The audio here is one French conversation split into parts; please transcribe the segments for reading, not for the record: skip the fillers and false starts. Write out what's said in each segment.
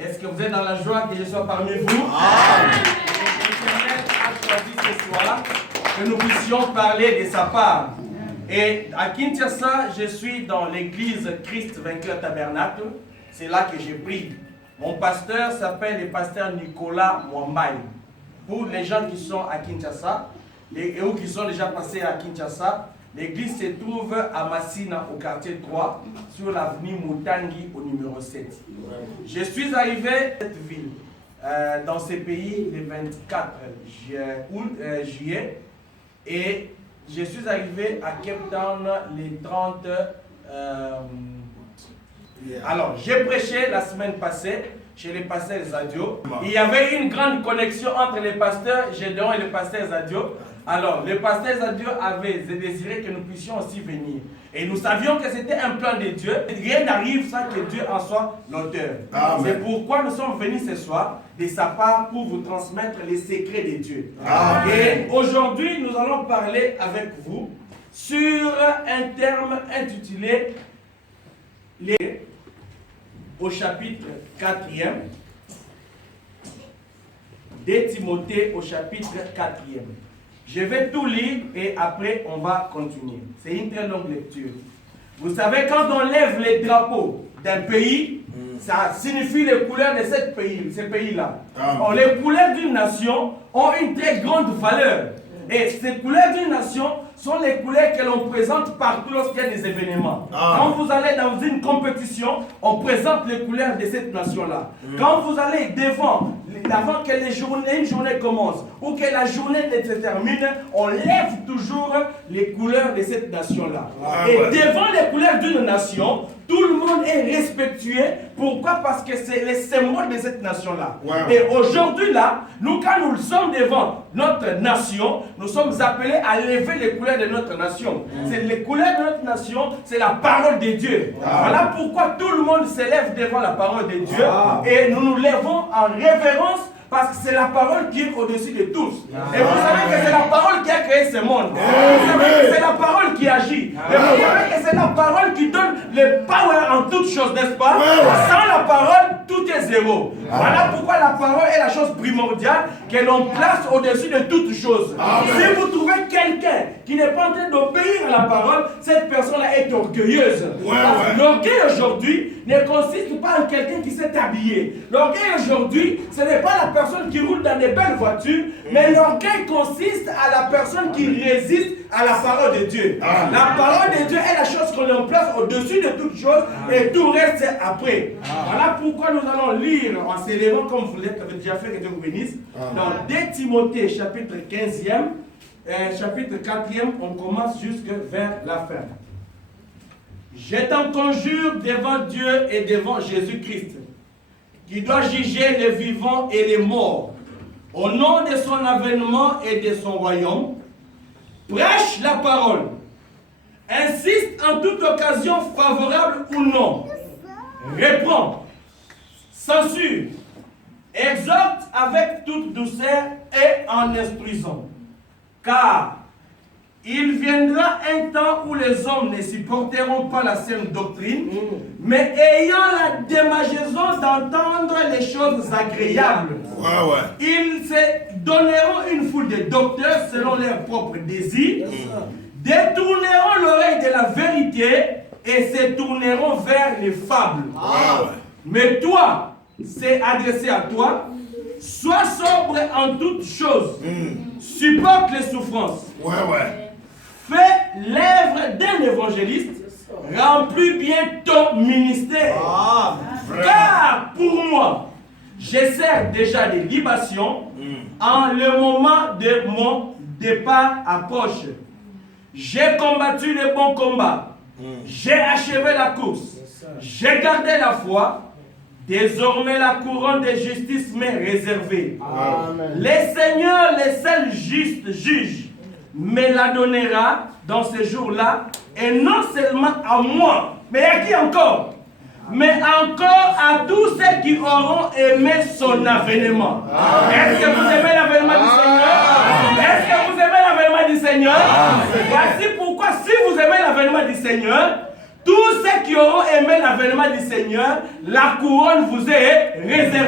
Est-ce que vous êtes dans la joie que je sois parmi vous? Amen. L'Éternel a choisi ce soir que nous puissions parler de sa part. Et à Kinshasa, je suis dans l'église Christ Vainqueur Tabernacle. C'est là que j'ai pris. Mon pasteur s'appelle le pasteur Nicolas Mwambaye. Pour les gens qui sont à Kinshasa, et eux qui sont déjà passés à Kinshasa, l'église se trouve à Massina, au quartier 3, sur l'avenue Mutangi, au numéro 7. Je suis arrivé à cette ville, dans ce pays, le 24 juillet, et je suis arrivé à Cape Town le 30. Alors, j'ai prêché la semaine passée chez les pasteurs Zadio. Il y avait une grande connexion entre les pasteurs Gédéon et les pasteurs Zadio. Alors, le pasteur Zadio avait désiré que nous puissions aussi venir. Et nous savions que c'était un plan de Dieu. Rien n'arrive sans que Dieu en soit l'auteur. C'est pourquoi nous sommes venus ce soir de sa part pour vous transmettre les secrets de Dieu. Amen. Et aujourd'hui, nous allons parler avec vous sur un terme intitulé au chapitre 4e. De Timothée au chapitre 4e. Je vais tout lire et après on va continuer. C'est une très longue lecture. Vous savez, quand on lève les drapeaux d'un pays, ça signifie les couleurs de ce pays-là. Les couleurs d'une nation ont une très grande valeur. Et ces couleurs d'une nation sont les couleurs que l'on présente partout lorsqu'il y a des événements. Quand vous allez dans une compétition, on présente les couleurs de cette nation-là. Quand vous allez avant que une journée commence ou que la journée ne se termine, on lève toujours les couleurs de cette nation-là. Et devant les couleurs d'une nation, tout le monde est respectueux. Pourquoi? Parce que c'est le symbole de cette nation-là. Et aujourd'hui, là, nous, quand nous sommes devant notre nation, nous sommes appelés à lever les couleurs de notre nation. C'est les couleurs de notre nation, c'est la parole de Dieu. Voilà pourquoi tout le monde s'élève devant la parole de Dieu. Et nous nous levons en révérence. Parce que c'est la parole qui est au-dessus de tous. Et vous savez que c'est la parole qui a créé ce monde. Vous savez que c'est la parole qui agit. Et vous savez que c'est la parole qui donne le power en toutes choses, n'est-ce pas? Sans la parole, tout est zéro. Voilà pourquoi la parole est la chose primordiale que l'on place au-dessus de toutes choses. Si vous trouvez quelqu'un qui n'est pas en train d'obéir à la parole, cette personne-là est orgueilleuse. L'orgueil aujourd'hui ne consiste pas en quelqu'un qui s'est habillé. L'orgueil aujourd'hui, ce n'est pas la personne qui roule dans des belles voitures, mais l'orgueil consiste à la personne qui résiste à la parole de Dieu. La parole de Dieu est la chose qu'on place au-dessus de toutes choses et tout reste après. Voilà pourquoi nous allons lire en s'élevant comme vous l'avez déjà fait, que Dieu vous bénisse. Dans 2 Timothée chapitre 15e, chapitre 4e, on commence jusque vers la fin. Je t'en conjure devant Dieu et devant Jésus-Christ, qui doit juger les vivants et les morts, au nom de son avènement et de son royaume. Prêche la parole. Insiste en toute occasion favorable ou non. Reprend. Censure. Exhorte avec toute douceur et en instruisant. Car il viendra un temps où les hommes ne supporteront pas la saine doctrine, mais ayant la démangeaison d'entendre les choses agréables. Ils se donneront une foule de docteurs selon leurs propres désirs, détourneront l'oreille de la vérité et se tourneront vers les fables. Mais toi, c'est adressé à toi, sois sobre en toutes choses, supporte les souffrances. Fais l'œuvre d'un évangéliste, remplis bien ton ministère. Car pour moi, je sers déjà des libations, en le moment de mon départ approche. J'ai combattu le bon combat, j'ai achevé la course, j'ai gardé la foi. Désormais la couronne de justice m'est réservée. Le Seigneur, le seul juste juge, me la donnera dans ce jour-là, et non seulement à moi, mais à qui encore? Mais encore à tous ceux qui auront aimé son avènement. Est-ce que vous aimez l'avènement du Seigneur? Est-ce que vous aimez l'avènement du Seigneur? Voici pourquoi, si vous aimez l'avènement du Seigneur, tous ceux qui auront aimé l'avènement du Seigneur, la couronne vous est réservée.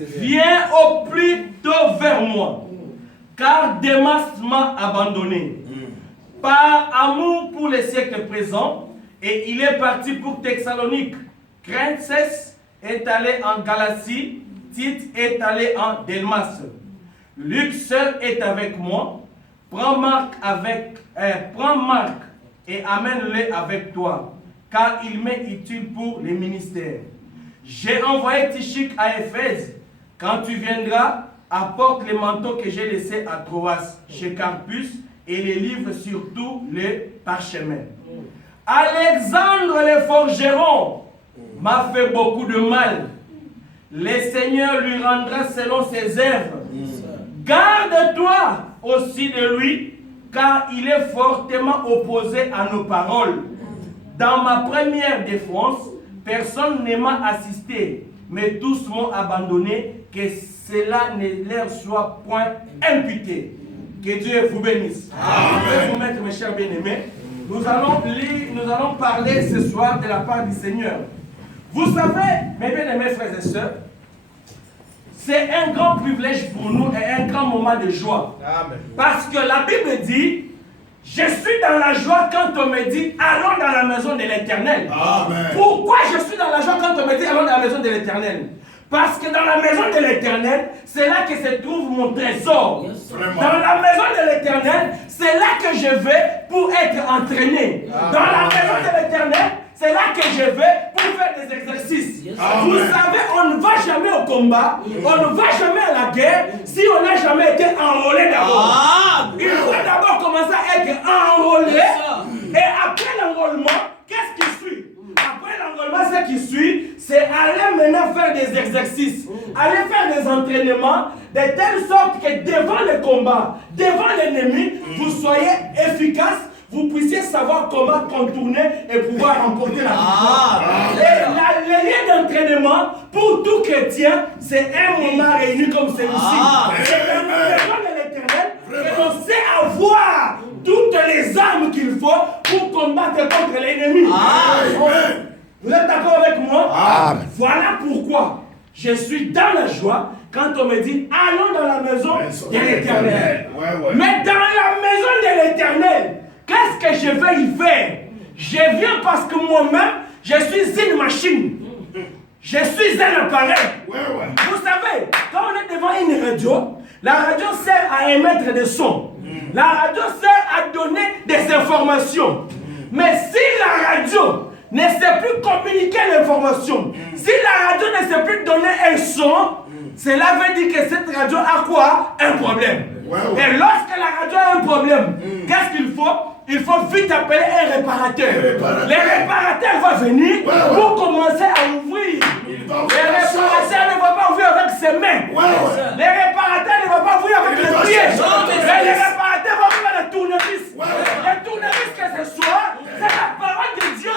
viens au plus tôt vers moi, car Démas m'a abandonné. Par amour pour les siècles présents, et il est parti pour Thessalonique. Crescens est allé en Galatie, Tite est allé en Delmas. Luc seul est avec moi. Prends Marc et amène-le avec toi, car il m'est utile pour les ministères. J'ai envoyé Tychique à Éphèse. Quand tu viendras, apporte les manteaux que j'ai laissés à Troas, chez Carpus, et les livres, surtout les parchemins. Alexandre le forgeron m'a fait beaucoup de mal. Le Seigneur lui rendra selon ses œuvres. Garde-toi aussi de lui, car il est fortement opposé à nos paroles. Dans ma première défense, personne ne m'a assisté, mais tous m'ont abandonné, que cela ne leur soit point imputé. Que Dieu vous bénisse. Je vais vous mettre, mes chers bien-aimés. Nous allons parler ce soir de la part du Seigneur. Vous savez, mes bien-aimés frères et sœurs, c'est un grand privilège pour nous et un grand moment de joie. Amen. Parce que la Bible dit, je suis dans la joie quand on me dit, allons dans la maison de l'Éternel. Pourquoi je suis dans la joie quand on me dit, allons dans la maison de l'Éternel? Parce que dans la maison de l'Éternel, c'est là que se trouve mon trésor. Dans la maison de l'Éternel, c'est là que je vais pour être entraîné. Dans la maison de l'Éternel, c'est là que je vais pour faire des exercices. Vous savez, on ne va jamais au combat, on ne va jamais à la guerre si on n'a jamais été enrôlé d'abord. Il faut d'abord commencer à être enrôlé et après l'enrôlement, qu'est-ce qui suit? Après l'enrôlement, ce qui suit, c'est aller maintenant faire des exercices, aller faire des entraînements, de telle sorte que devant le combat, devant l'ennemi, vous soyez efficace, vous puissiez savoir comment contourner et pouvoir remporter la victoire. Et le lien d'entraînement, pour tout chrétien, c'est un moment réuni comme celui-ci. C'est dans la maison de l'Éternel que l'on sait avoir toutes les armes qu'il faut pour combattre contre l'ennemi. Vous êtes d'accord avec moi? Voilà pourquoi je suis dans la joie quand on me dit allons dans la maison de l'Éternel. Mais dans la maison de l'Éternel, qu'est-ce que je vais y faire? Je viens parce que moi-même, je suis une machine. Je suis un appareil. Vous savez, quand on est devant une radio, la radio sert à émettre des sons. La radio sert à donner des informations. Mais si la radio ne sait plus communiquer l'information, si la radio ne sait plus donner un son, cela veut dire que cette radio a quoi? Un problème. Et lorsque la radio a un problème, qu'est-ce qu'il faut? Il faut vite appeler un réparateur. Le réparateur va venir pour commencer à ouvrir. Le réparateur ne va pas ouvrir avec ses mains. Le réparateur ne va pas ouvrir avec les pieds. Mais le réparateur va ouvrir le tournevis. Le tournevis que ce soit, c'est la parole de Dieu.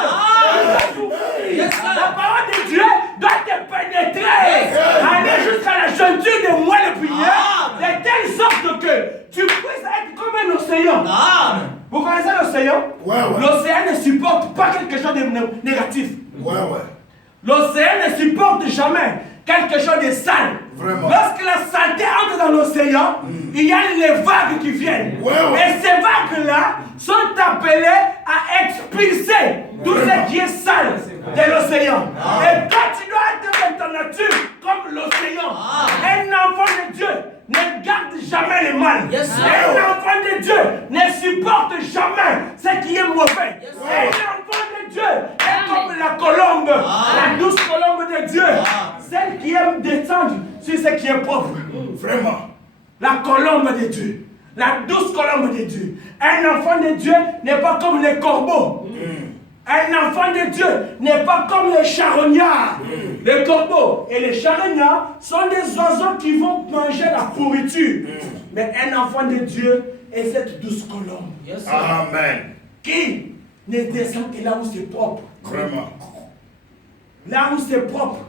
La parole de Dieu doit te pénétrer. Aller jusqu'à la jointure de moi le prière, de telle sorte que tu puisses être comme un océan. Vous connaissez l'océan? L'océan ne supporte pas quelque chose de négatif. L'océan ne supporte jamais quelque chose de sale. Lorsque la saleté entre dans l'océan, il y a les vagues qui viennent. Et ces vagues-là sont appelées à expulser tout ce qui est sale de l'océan. Et toi, tu dois être de ta nature comme l'océan. Un enfant de Dieu ne garde jamais le mal. Un enfant de Dieu ne supporte jamais ce qui est mauvais. Un enfant de Dieu est comme la colombe, la douce colombe de Dieu, celle qui aime descendre sur ce qui est propre. Vraiment. La colombe de Dieu, la douce colombe de Dieu. Un enfant de Dieu n'est pas comme les corbeaux. Un enfant de Dieu n'est pas comme les charognards. Les corbeaux et les charognards sont des oiseaux qui vont manger la pourriture. Mais un enfant de Dieu est cette douce colombe. Amen. Qui ne descend que là où c'est propre. Vraiment. Là où c'est propre.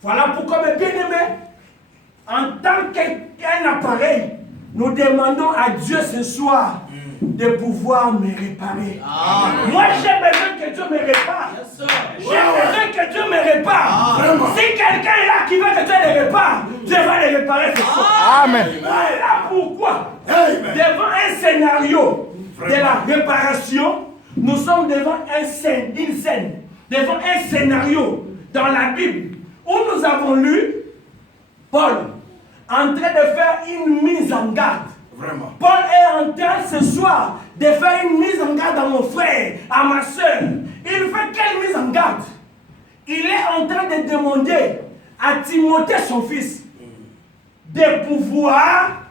Voilà pourquoi, mes bien-aimés, en tant qu'un appareil, nous demandons à Dieu ce soir de pouvoir me réparer. Moi, j'ai besoin que Dieu me répare. J'ai besoin que Dieu me répare. Si quelqu'un est là qui veut que Dieu le répare, Dieu va le réparer ce soir. Amen. Voilà pourquoi, devant un scénario de la réparation, nous sommes devant une scène, devant un scénario dans la Bible où nous avons lu Paul en train de faire une mise en garde. Vraiment. Paul est en train ce soir de faire une mise en garde à mon frère, à ma soeur. Il fait quelle mise en garde? Il est en train de demander à Timothée, son fils, de pouvoir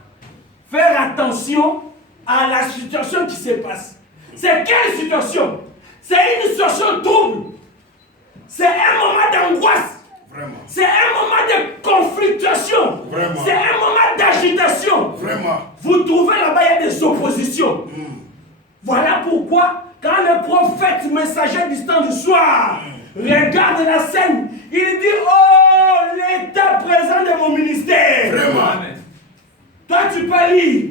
faire attention à la situation qui se passe. C'est quelle situation? C'est une situation trouble. C'est un moment d'angoisse. Vraiment. C'est un moment de conflictuation. Vraiment. C'est un moment d'agitation. Vraiment. Vous trouvez là-bas, il y a des oppositions. Voilà pourquoi, quand le prophète messager du temps du soir regarde la scène, il dit: oh, l'état présent de mon ministère. Vraiment. Toi, tu peux lire,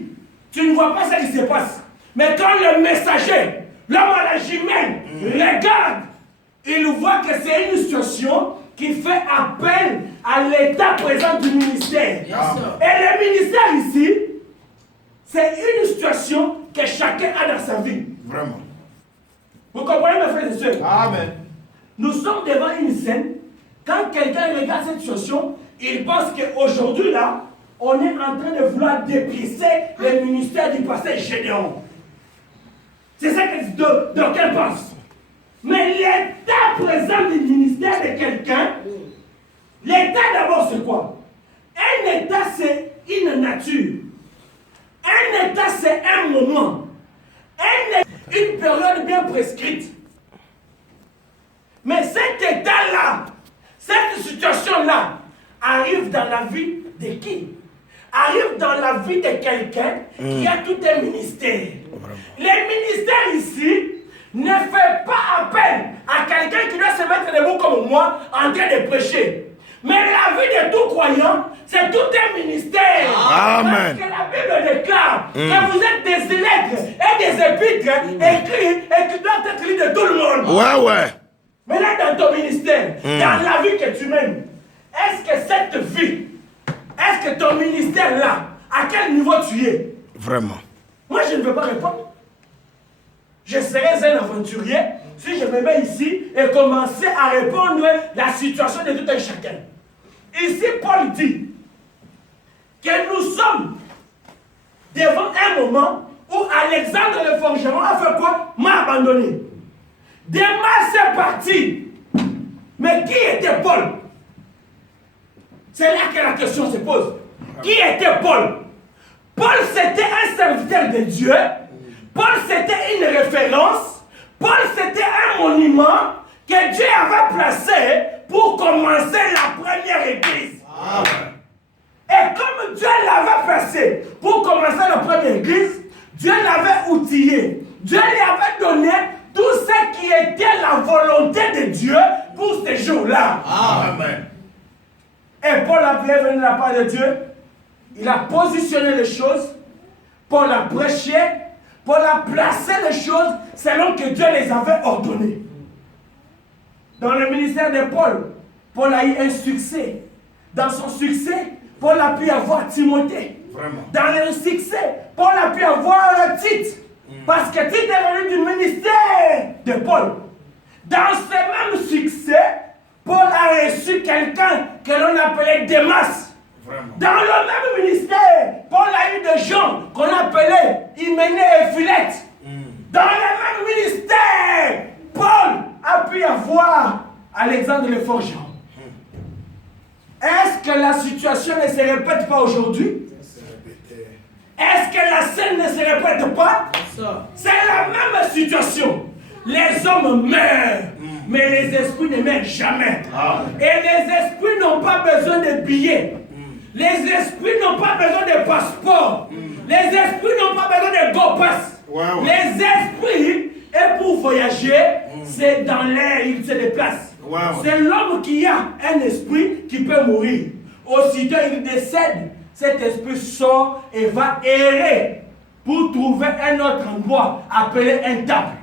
tu ne vois pas ce qui se passe. Mais quand le messager, l'homme à la jumelle, regarde, il voit que c'est une situation qui fait appel à l'état présent du ministère. Et le ministère ici, c'est une situation que chacun a dans sa vie. Vraiment. Vous comprenez, mes frères et sœurs? Amen. Nous sommes devant une scène. Quand quelqu'un regarde cette situation, il pense qu'aujourd'hui, là, on est en train de vouloir dépisser le ministère du passé Gédéon. C'est ça que d'aucuns pensent. Mais l'état présent du ministère de quelqu'un, l'état d'abord c'est quoi? Un état c'est une nature. Un état c'est un moment. Une période bien prescrite. Mais cet état-là, cette situation-là, arrive dans la vie de qui? Arrive dans la vie de quelqu'un qui a tout un ministère. Les ministères ici ne fait pas appel à quelqu'un qui doit se mettre debout comme moi en train de prêcher. Mais la vie de tout croyant, c'est tout un ministère. Amen. Parce que la Bible déclare que vous êtes des lettres et des épîtres écrits et qui doivent être lus de tout le monde. Ouais. Mais là, dans ton ministère, dans la vie que tu mènes, est-ce que cette vie, est-ce que ton ministère là, à quel niveau tu es? Vraiment. Moi, je ne veux pas répondre. Je serais un aventurier si je me mets ici et commençais à répondre à la situation de tout un chacun. Ici, Paul dit que nous sommes devant un moment où Alexandre le forgeron a fait quoi? M'a abandonné. Démas est parti. Mais qui était Paul? C'est là que la question se pose. Qui était Paul? Paul, c'était un serviteur de Dieu. Paul, c'était une référence. Paul, c'était un monument que Dieu avait placé pour commencer la première église. Amen. Et comme Dieu l'avait placé pour commencer la première église, Dieu l'avait outillé. Dieu lui avait donné tout ce qui était la volonté de Dieu pour ces jours-là. Amen. Et Paul a venu de la part de Dieu. Il a positionné les choses. Paul a prêché. Paul a placé les choses selon que Dieu les avait ordonnées. Dans le ministère de Paul, Paul a eu un succès. Dans son succès, Paul a pu avoir Timothée. Vraiment. Dans le succès, Paul a pu avoir Tite. Parce que Tite est venu du ministère de Paul. Dans ce même succès, Paul a reçu quelqu'un que l'on appelait Démas. Vraiment. Dans le même ministère, Paul a eu des gens qu'on appelait Hyménée et Philette. Dans le même ministère, Paul a pu avoir Alexandre le forgeron. Est-ce que la situation ne se répète pas aujourd'hui? Est-ce que la scène ne se répète pas? C'est la même situation. Les hommes meurent, mais les esprits ne meurent jamais. Et les esprits n'ont pas besoin de billets. Les esprits n'ont pas besoin de passeport. Les esprits n'ont pas besoin de go-pass. Les esprits, et pour voyager, c'est dans l'air, ils se déplacent. C'est l'homme qui a un esprit qui peut mourir. Aussitôt il décède cet esprit sort et va errer pour trouver un autre endroit appelé un temple.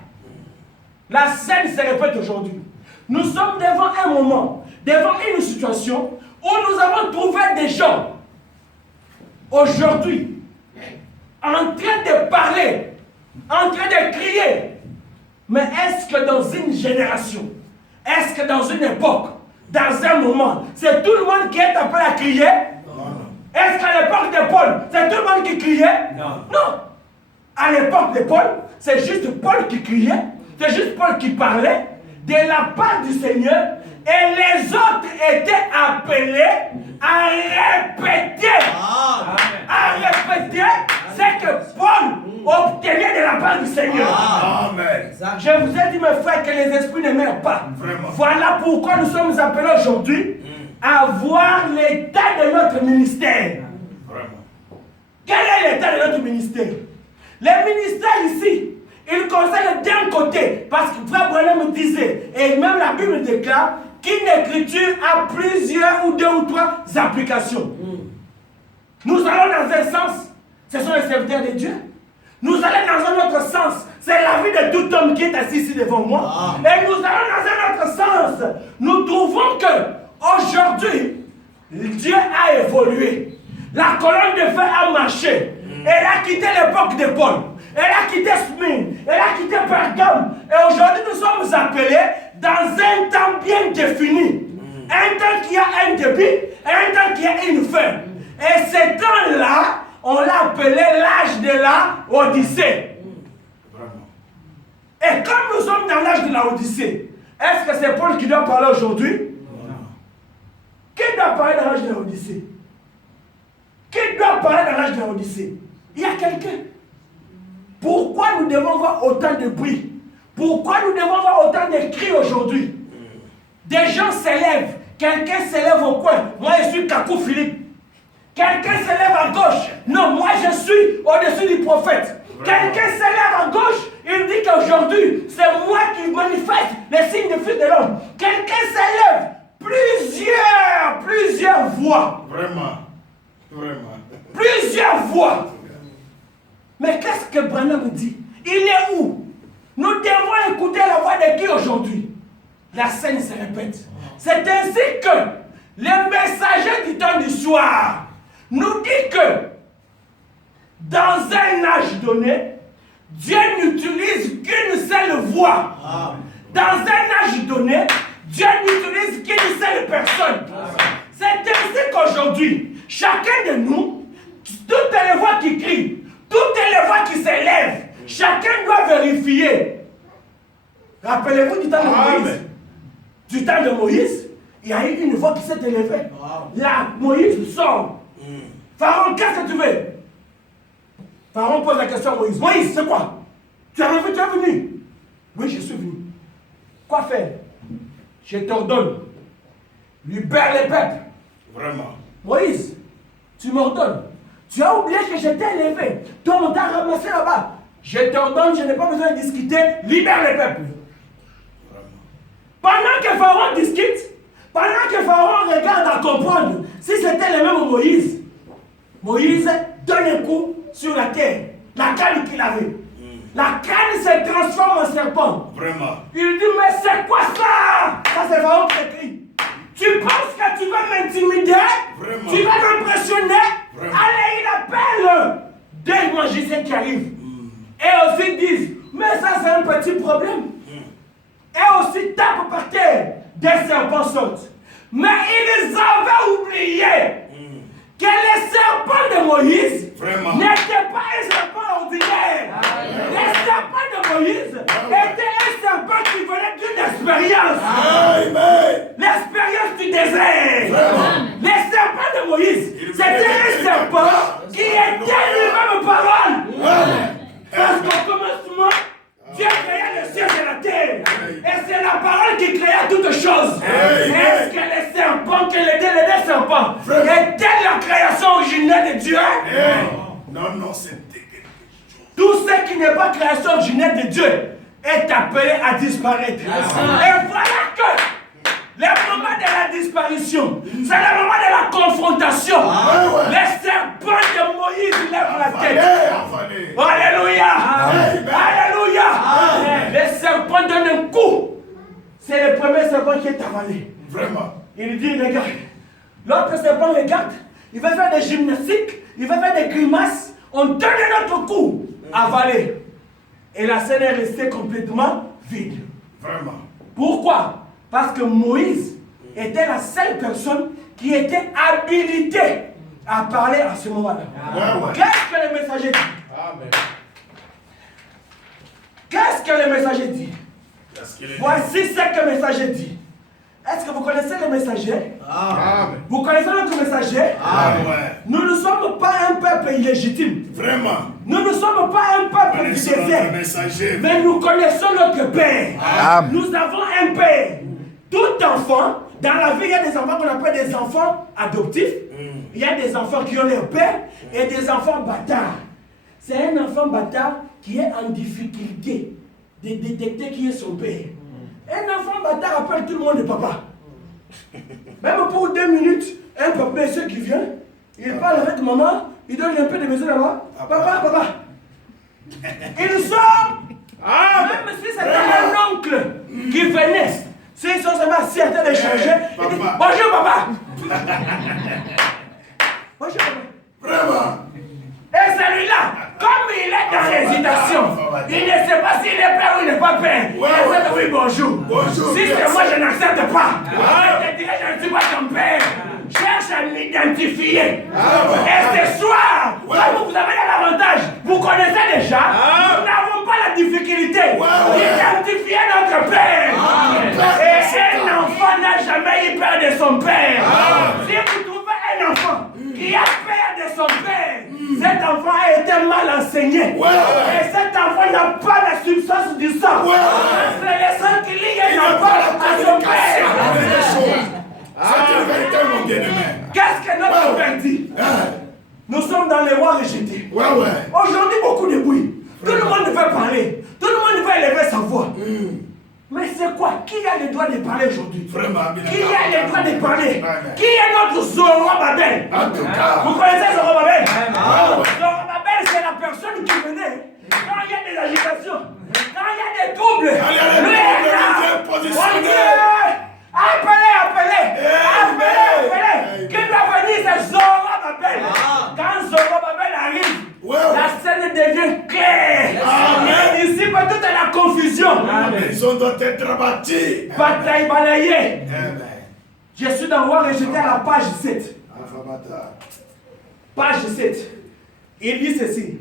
La scène se répète aujourd'hui. Nous sommes devant un moment, devant une situation où nous avons trouvé des gens aujourd'hui en train de parler, en train de crier. Mais est-ce que dans une génération, est-ce que dans une époque, dans un moment, c'est tout le monde qui est appelé à crier? Est-ce qu'à l'époque de Paul, c'est tout le monde qui criait? Non. À l'époque de Paul, c'est juste Paul qui criait, c'est juste Paul qui parlait de la part du Seigneur, et les autres étaient appelés à répéter. À répéter ce que Paul obtenait de la part du Seigneur. Amen. Je vous ai dit, mes frères, que les esprits ne meurent pas. Vraiment. Voilà pourquoi nous sommes appelés aujourd'hui à voir l'état de notre ministère. Vraiment. Quel est l'état de notre ministère? Le ministère ici, il concerne d'un côté, parce que Frère Branham me disait, et même la Bible déclare, qu'une écriture a plusieurs ou deux ou trois applications. Nous allons dans un sens, ce sont les serviteurs de Dieu. Nous allons dans un autre sens, c'est la vie de tout homme qui est assis ici devant moi. Et nous allons dans un autre sens. Nous trouvons que aujourd'hui, Dieu a évolué. La colonne de feu a marché. Elle a quitté l'époque de Paul. Elle a quitté Smyrne. Elle a quitté Pergame. Et aujourd'hui, nous sommes appelés dans un temps bien défini. Un temps qui a un début et un temps qui a une fin. Et ce temps-là, on l'a appelé l'âge de la Odyssée. Et comme nous sommes dans l'âge de la Odyssée, est-ce que c'est Paul qui doit parler aujourd'hui? Non. Qui doit parler dans l'âge de la Odyssée? Qui doit parler dans l'âge de la Odyssée? Il y a quelqu'un. Pourquoi nous devons voir autant de bruit? Pourquoi nous devons voir autant de cris aujourd'hui? Des gens s'élèvent. Quelqu'un s'élève au coin. Moi, je suis Kakou Philippe. Quelqu'un s'élève à gauche. Non, moi, je suis au-dessus du prophète. Quelqu'un s'élève à gauche. Il dit qu'aujourd'hui, c'est moi qui manifeste les signes de Fils de l'homme. Quelqu'un s'élève. Plusieurs voix. Vraiment. Plusieurs voix. Mais qu'est-ce que Branham dit? Il est où? Nous devons écouter la voix de qui aujourd'hui? La scène se répète. C'est ainsi que les messagers du temps du soir nous disent que dans un âge donné, Dieu n'utilise qu'une seule voix. Dans un âge donné, Dieu n'utilise qu'une seule personne. C'est ainsi qu'aujourd'hui, chacun de nous, toutes les voix qui crient, toutes les voix qui s'élèvent, chacun doit vérifier. Rappelez-vous du temps de Moïse. Du temps de Moïse, il y a eu une voix qui s'est élevée. Là, Moïse sort. Pharaon, qu'est-ce que tu veux? Pharaon pose la question à Moïse. Moïse, c'est quoi? Tu es venu? Oui, je suis venu. Quoi faire? Je t'ordonne. Libère les peuples. Vraiment. Moïse, tu m'ordonnes. Tu as oublié que je t'ai élevé. Toi, on t'a ramassé là-bas. Je t'ordonne, je n'ai pas besoin de discuter. Libère les peuples. Pendant que Pharaon discute, pendant que Pharaon regarde à comprendre si c'était le même Moïse, Moïse donne un coup sur la terre, la canne qu'il avait. La canne se transforme en serpent. Vraiment. Il dit, mais c'est quoi ça? Ça, c'est Pharaon qui écrit. Tu penses que tu vas m'intimider? Vraiment. Tu vas m'impressionner? Allez, il appelle deux magiciens qui arrivent. Et aussi disent, mais ça, c'est un petit problème. Et aussi tape par terre, des serpents sortent. Mais ils avaient oublié que les serpents de Moïse n'étaient pas un serpent ordinaire. Les serpents de Moïse étaient un serpent qui venait d'une expérience. L'expérience du désert. Les serpents de Moïse, c'était un serpent qui était lui-même parole. Parce qu'au commencement, Dieu créa le ciel et la terre. Et c'est la parole qui créa toutes choses. Est-ce que les serpents, que les deux serpents, étaient la création originelle de Dieu? Non, c'était quelque chose. Tout ce qui n'est pas création originelle de Dieu est appelé à disparaître. Et voilà que le moment de la disparition. C'est le moment de la confrontation. Les serpents de Moïse lèvent la tête. Alléluia. Alléluia. Les serpents donnent un coup. C'est le premier serpent qui est avalé. Vraiment. Il dit, regarde. L'autre serpent regarde. Il va faire des gymnastiques. Il va faire des grimaces. On donne un autre coup. Avalé. Et la scène est restée complètement vide. Vraiment. Pourquoi? Parce que Moïse était la seule personne qui était habilitée à parler à ce moment-là. Qu'est-ce que le messager dit? Amen. Qu'est-ce que le messager dit? Voici ce que le messager dit. Est-ce que vous connaissez le messager? Amen. Vous connaissez notre messager? Amen. Nous ne sommes pas un peuple illégitime. Vraiment. Nous ne sommes pas un peuple du désert. Mais nous connaissons notre Père. Amen. Nous avons un Père. Tout enfant, dans la vie, il y a des enfants qu'on appelle des enfants adoptifs. Il y a des enfants qui ont leur père et des enfants bâtards. C'est un enfant bâtard qui est en difficulté de détecter qui est son père. Un enfant bâtard appelle tout le monde papa. Même pour 2 minutes, un papa, ceux qui vient, il parle avec maman, il donne un peu de maison là-bas. Papa, papa. Il sort. Même si c'était un oncle qui venait, s'ils sont seulement assis à terre d'échanger, il dit bonjour papa. Bonjour papa. Vraiment. Et celui-là, comme il est dans l'hésitation, il ne sait pas s'il est père ou il n'est pas père. Il dit oui, bonjour. Si c'est moi, je n'accepte pas. Je te dirai, je ne suis pas ton père. Cherche à m'identifier. Et ce soir, comme vous avez l'avantage, vous connaissez déjà, nous n'avons pas la difficulté d'identifier notre père. Et un enfant n'a jamais eu peur de son père. Si vous trouvez un enfant qui a peur de son père, cet enfant a été mal enseigné. Et cet enfant n'a pas la substance du sang. C'est le sang qui lie un enfant à son père. C'est une vérité, mon bien-aimé. Qu'est-ce que notre père dit? Nous sommes dans les rois rejetés. Aujourd'hui, beaucoup de bruit. Tout le monde veut parler. Tout le monde veut élever sa voix. Mais c'est quoi? Qui a le droit de parler aujourd'hui? Vraiment. Qui a le droit de parler? Qui est notre Zorobabel? En tout cas. Vous connaissez Zorobabel? Zorobabel, c'est la personne qui venait quand il y a des agitations, quand il y a des troubles. Lui est là. Appelez. Qui doit venir, c'est Zorobabel. Quand Zorobabel arrive, la scène devient claire. Il dissipe toute la confusion. Ils ont doivent être abattus. Bataille balayée. Je suis dans Roi rejeté à la page 7. Page 7. Il dit ceci.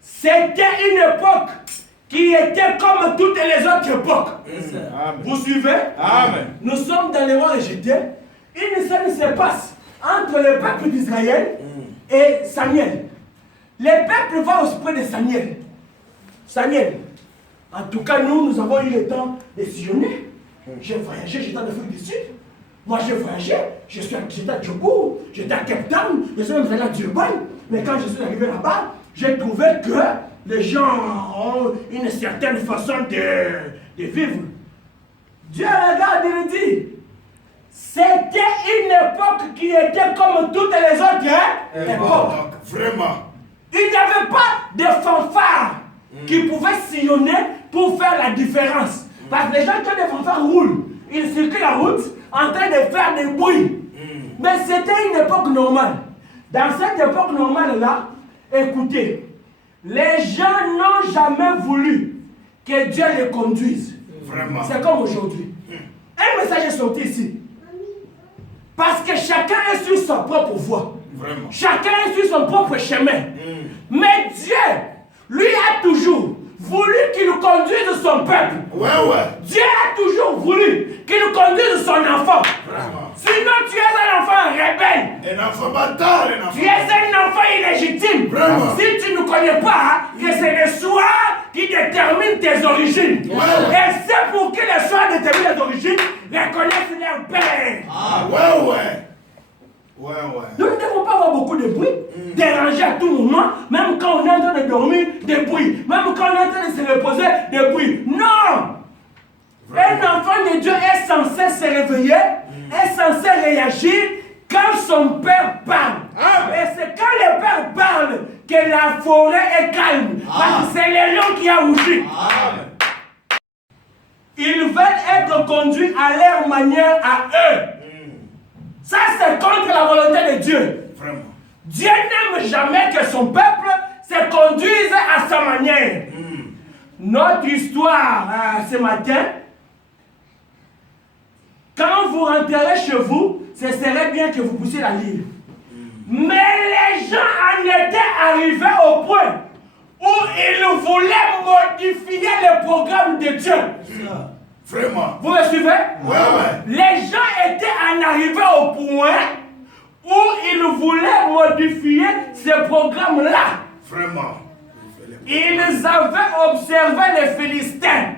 C'était une époque qui était comme toutes les autres époques. Vous suivez? Amen. Nous sommes dans les rois rejetés. Une scène se passe entre le peuple d'Israël et Samuel. Le peuple va auprès de Samuel. Samuel, en tout cas, nous avons eu le temps de sillonner. J'ai voyagé, j'étais en Afrique du Sud. Moi, j'ai voyagé, j'étais à Djobourg, j'étais à Cape Town, je suis même allé à Durban. Mais quand je suis arrivé là-bas, j'ai trouvé que les gens ont une certaine façon de vivre. Dieu regarde, il dit, c'était une époque qui était comme toutes les autres époques. Vraiment. Il n'y avait pas de fanfare qui pouvaient sillonner pour faire la différence. Parce que les gens qui ont des fanfares roulent. Ils circulent la route en train de faire des bruits. Mais c'était une époque normale. Dans cette époque normale-là, écoutez, les gens n'ont jamais voulu que Dieu les conduise. Vraiment. C'est comme aujourd'hui. Un message est sorti ici. Parce que chacun est sur sa propre voie. Vraiment. Chacun est sur son propre chemin. Mais Dieu, lui, a toujours voulu qu'il conduise son peuple. Dieu a toujours voulu qu'il conduise son enfant. Vraiment. Sinon, tu es un enfant rebelle. Un enfant bâtard, un enfant. Tu es un enfant illégitime. Vraiment. Si tu ne connais pas que c'est le soir qui détermine tes origines. Et c'est pour que le soir détermine tes origines, reconnaissent leur père. Nous ne devons pas avoir beaucoup de bruit, déranger à tout moment, même quand on est en train de dormir, des bruits, même quand on est en train de se reposer, des bruits. Non! Un enfant de Dieu est censé se réveiller est censé réagir quand son père parle. Et c'est quand le père parle que la forêt est calme. Parce que c'est le lion qui a rougi. Ils veulent être conduits à leur manière à eux. Ça, c'est contre la volonté de Dieu. Vraiment. Dieu n'aime jamais que son peuple se conduise à sa manière. Notre histoire ce matin, quand vous rentrerez chez vous, ce serait bien que vous puissiez la lire. Mais les gens en étaient arrivés au point où ils voulaient modifier le programme de Dieu. Vraiment. Vous me suivez? Ouais. Les gens étaient en arrivé au point où ils voulaient modifier ce programme-là. Vraiment. Ils avaient observé les Philistins.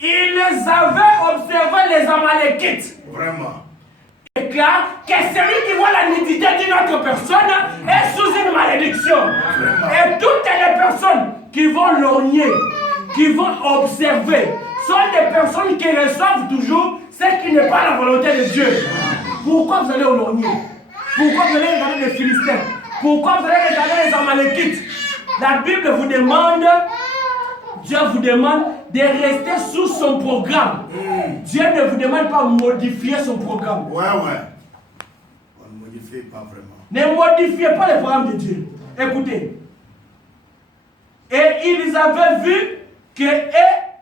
Ils avaient observé les Amalékites. Vraiment. C'est clair que celui qui voit la nudité d'une autre personne est sous une malédiction. Et toutes les personnes qui vont lorgner, qui vont observer, sont des personnes qui reçoivent toujours ce qui n'est pas la volonté de Dieu. Pourquoi vous allez au lorgner? Pourquoi vous allez regarder les Philistins? Pourquoi vous allez regarder les Amalékites? La Bible vous demande, Dieu vous demande de rester sous son programme. Dieu ne vous demande pas de modifier son programme. Ouais. On ne modifie pas vraiment. Ne modifiez pas le programme de Dieu. Écoutez. Et ils avaient vu qu'eux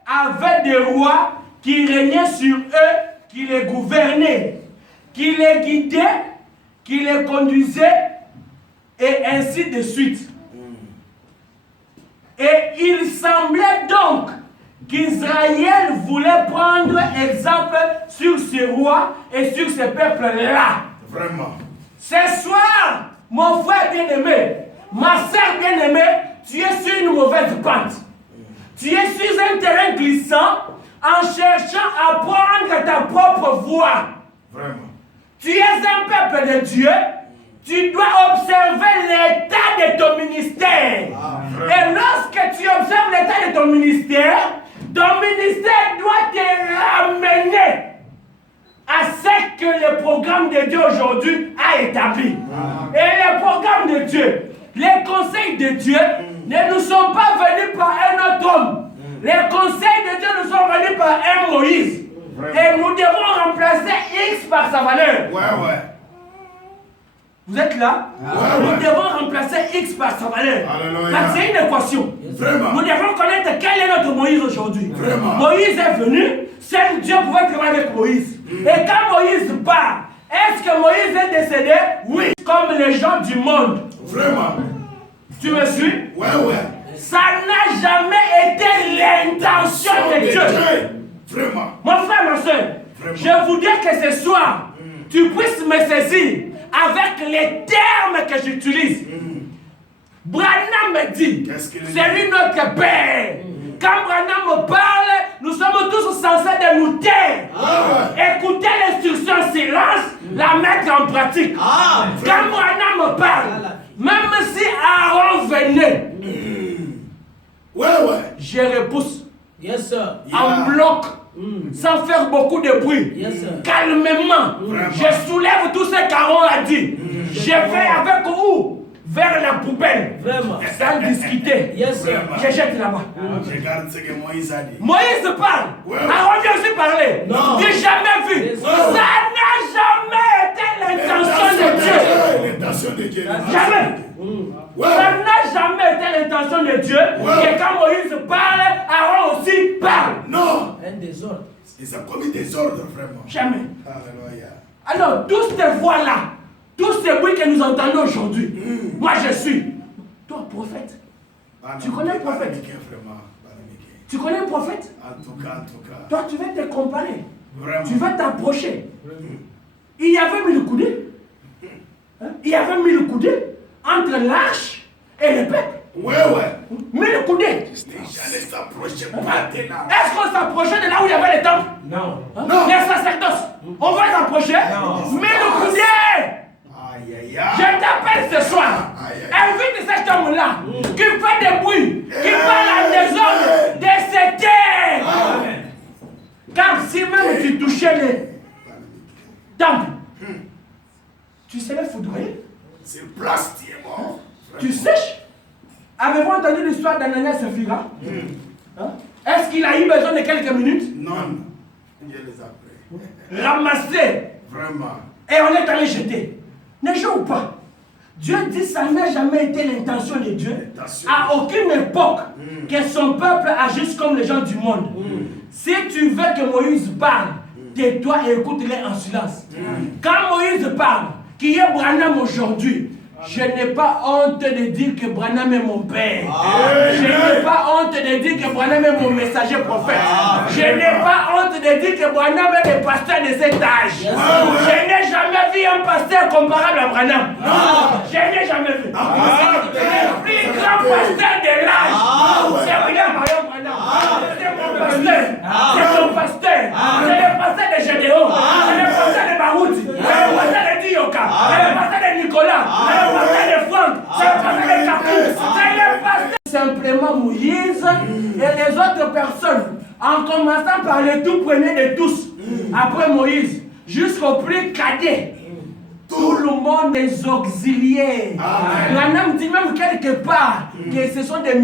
avaient des rois qui régnaient sur eux, qui les gouvernaient, qui les guidaient, qui les conduisaient, et ainsi de suite. Et il semblait donc qu'Israël voulait prendre exemple sur ces rois et sur ces peuples-là. Vraiment. Ce soir, mon frère bien-aimé, ma soeur bien-aimée, tu es sur une mauvaise pente. Tu es sur un terrain glissant en cherchant à prendre ta propre voie. Vraiment. Tu es un peuple de Dieu. Tu dois observer l'état de ton ministère. Et lorsque tu observes l'état de ton ministère doit te ramener à ce que le programme de Dieu aujourd'hui a établi. Et le programme de Dieu, les conseils de Dieu ne nous sont pas venus par un autre homme. Les conseils de Dieu nous sont venus par un Moïse. Et nous devons remplacer X par sa valeur. Ouais. Vous êtes là? Nous devons remplacer X par sa valeur. C'est une équation. Vraiment. Nous devons connaître quel est notre Moïse aujourd'hui. Vraiment. Moïse est venu, seul Dieu pouvait travailler avec Moïse. Et quand Moïse part, est-ce que Moïse est décédé? Oui, comme les gens du monde. Vraiment. Tu me suis? Ouais. Ça n'a jamais été l'intention de Dieu. Vraiment. Mon frère, ma soeur, je voudrais que ce soir, tu puisses me saisir avec les termes que j'utilise. Branham me dit, c'est lui notre père. Quand Branham me parle, nous sommes tous censés de nous taire. Écouter l'instruction en silence, la mettre en pratique. Quand Branham me parle, même si Aaron venait, je repousse en bloc. Sans faire beaucoup de bruit, calmement, je soulève tout ce qu'Aaron a dit. Je vais avec vous vers la poubelle, sans discuter. Je jette là-bas. Regarde ce que Moïse a dit. Moïse parle. Aaron vient aussi parler. J'ai jamais vu. Ça n'a jamais été l'intention de Dieu. L'intention de Dieu. Jamais. Ça n'a jamais été l'intention de Dieu que quand Moïse parle, Aaron aussi parle. Non. Un désordre. Ils ont commis des ordres, vraiment. Jamais. Alléluia. Alors, tous ces voix-là, tous ces bruits que nous entendons aujourd'hui, moi je suis. Toi, prophète. Tu connais le prophète? Tu connais le prophète? En tout cas. Toi, tu vas te comparer. Vraiment. Tu vas t'approcher. Il y avait mis le coudé. Il y avait mis le coudé entre l'arche et le peuple. Mais le coudé. J'allais s'approcher pas de là. Est-ce qu'on s'approchait de là où il y avait les temples? Non. Les sacerdoces. On va s'approcher. Mais le coudé. Je t'appelle ce soir. Invite cet homme-là qui fait des bruits, qui parle à des hommes de cette terre. Car si même tu touchais temple. Tu sais les foudroyer? C'est place qui est mort. Tu sèches? Avez-vous entendu l'histoire d'Ananias et Saphira? Hein? Est-ce qu'il a eu besoin de quelques minutes? Non, il y a les après. Ramasser. Vraiment. Et on est allé jeter. Ne joue pas. Dieu dit ça n'a jamais été l'intention de Dieu. À aucune époque que son peuple agisse comme les gens du monde. Si tu veux que Moïse parle, tais-toi et écoute-les en silence. Quand Moïse parle, qui est Branham aujourd'hui, je n'ai pas honte de dire que Branham est mon père. Je n'ai pas honte de dire que Branham est mon messager prophète. Je n'ai pas honte de dire que Branham est le pasteur de cet âge. Je n'ai jamais vu un pasteur comparable à Branham. Je n'ai jamais vu. Le plus grand pasteur de l'âge, c'est William Marion Branham. C'est mon pasteur. C'est ton pasteur. C'est le pasteur de Gédéon. C'est le pasteur de Barouti. C'est le pasteur de Dioka. C'est le pasteur de Nicolas. C'est le pasteur de Franck. C'est le pasteur de Kakou. C'est le pasteur. Simplement Moïse et les autres personnes, en commençant par le tout premier de tous, après Moïse, jusqu'au plus cadet. Tout le monde est auxiliaire. Branham dit même quelque part que ce sont des